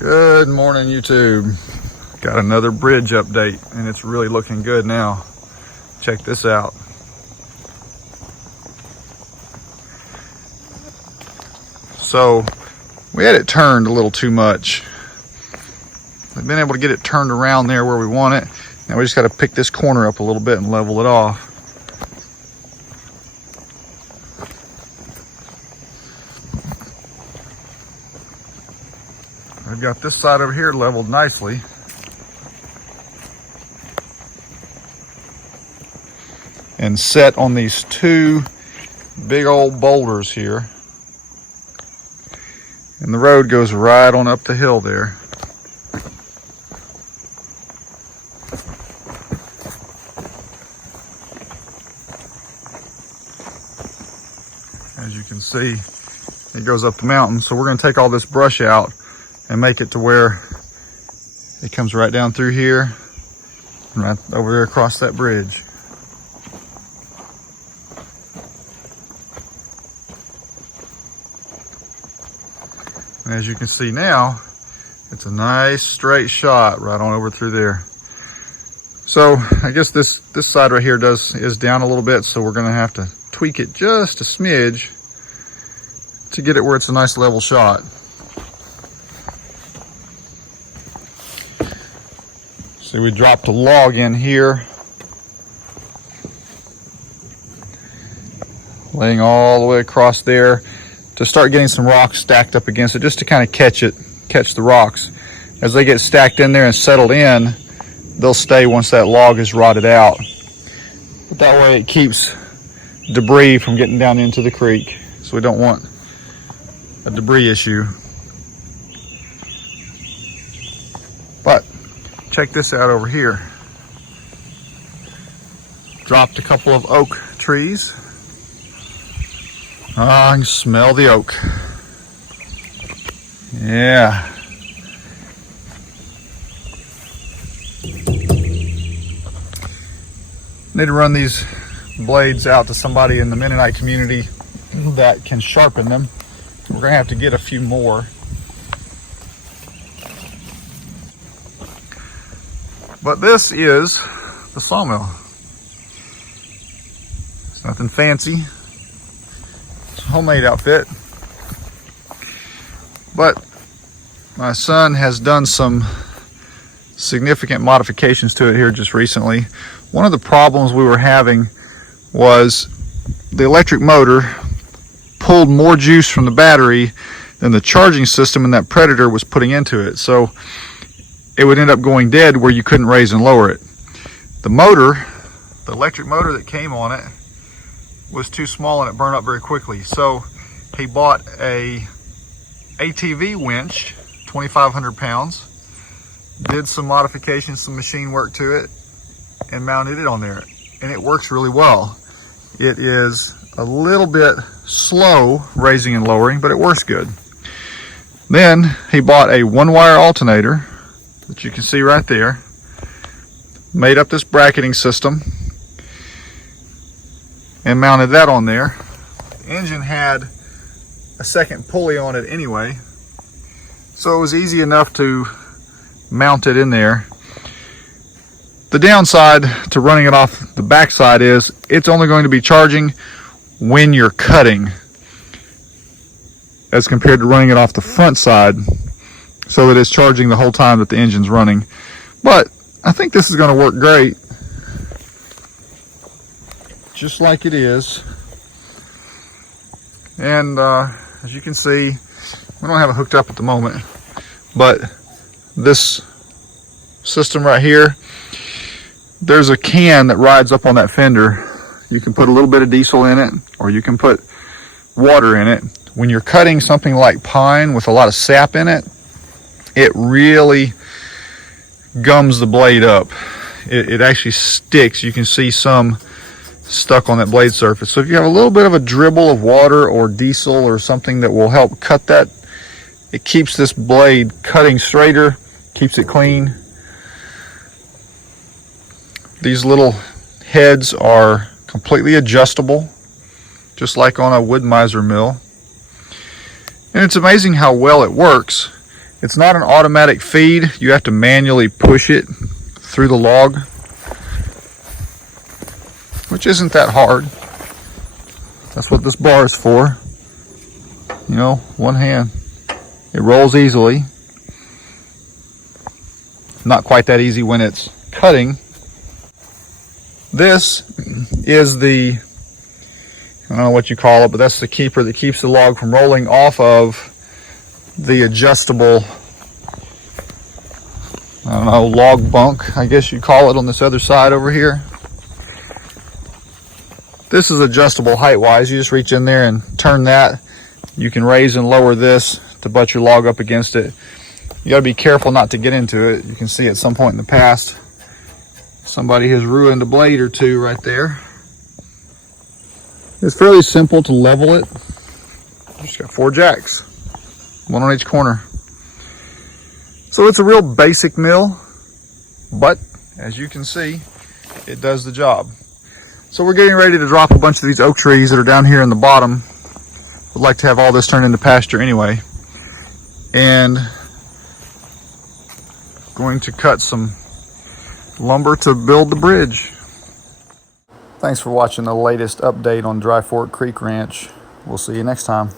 Good morning, YouTube. Got another bridge update and it's really looking good now. Check this out. So we had it turned a little too much. We've been able to get it turned around there where we want it. Now we just got to pick this corner up a little bit and level it off. I've got this side over here leveled nicely. And set on these two big old boulders here. And the road goes right on up the hill there. As you can see, it goes up the mountain. So we're going to take all this brush out and make it to where it comes right down through here and right over there across that bridge. And as you can see now, it's a nice straight shot right on over through there. So I guess this side right here is down a little bit, so we're gonna have to tweak it just a smidge to get it where it's a nice level shot. See, we dropped a log in here, laying all the way across there to start getting some rocks stacked up against it, just to kind of catch the rocks. As they get stacked in there and settled in, they'll stay once that log is rotted out. But that way it keeps debris from getting down into the creek, so we don't want a debris issue. But check this out over here. Dropped a couple of oak trees. I can smell the oak. Yeah. Need to run these blades out to somebody in the Mennonite community that can sharpen them. We're gonna have to get a few more. But this is the sawmill. It's nothing fancy. It's a homemade outfit. But my son has done some significant modifications to it here just recently. One of the problems we were having was the electric motor pulled more juice from the battery than the charging system in that Predator was putting into it. So it would end up going dead where you couldn't raise and lower it. The motor, the electric motor that came on it, was too small and it burned up very quickly. So he bought a ATV winch, 2,500 pounds, did some modifications, some machine work to it, and mounted it on there. And it works really well. It is a little bit slow raising and lowering, but it works good. Then he bought a one-wire alternator that you can see right there, made up this bracketing system and mounted that on there. The engine had a second pulley on it anyway, so it was easy enough to mount it in there. The downside to running it off the backside is it's only going to be charging when you're cutting, as compared to running it off the front side, so that it's charging the whole time that the engine's running. But I think this is going to work great, just like it is. And as you can see, we don't have it hooked up at the moment, but this system right here, there's a can that rides up on that fender. You can put a little bit of diesel in it, or you can put water in it. When you're cutting something like pine with a lot of sap in it, it really gums the blade up. It actually sticks. You can see some stuck on that blade surface. So if you have a little bit of a dribble of water or diesel or something that will help cut that, it keeps this blade cutting straighter, keeps it clean. These little heads are completely adjustable, just like on a wood miser mill. And it's amazing how well it works. It's not an automatic feed. You have to manually push it through the log, which isn't that hard. That's what this bar is for. You know, one hand. It rolls easily. Not quite that easy when it's cutting. This is the, I don't know what you call it, but that's the keeper that keeps the log from rolling off of the adjustable, I don't know, log bunk, I guess you call it, on this other side over here. This is adjustable height-wise. You just reach in there and turn that. You can raise and lower this to butt your log up against it. You gotta be careful not to get into it. You can see at some point in the past, somebody has ruined a blade or two right there. It's fairly simple to level it. You just got 4 jacks, one on each corner. So it's a real basic mill, but as you can see, it does the job. So we're getting ready to drop a bunch of these oak trees that are down here in the bottom. We'd like to have all this turned into pasture anyway. And going to cut some lumber to build the bridge. Thanks for watching the latest update on Dry Fork Creek Ranch. We'll see you next time.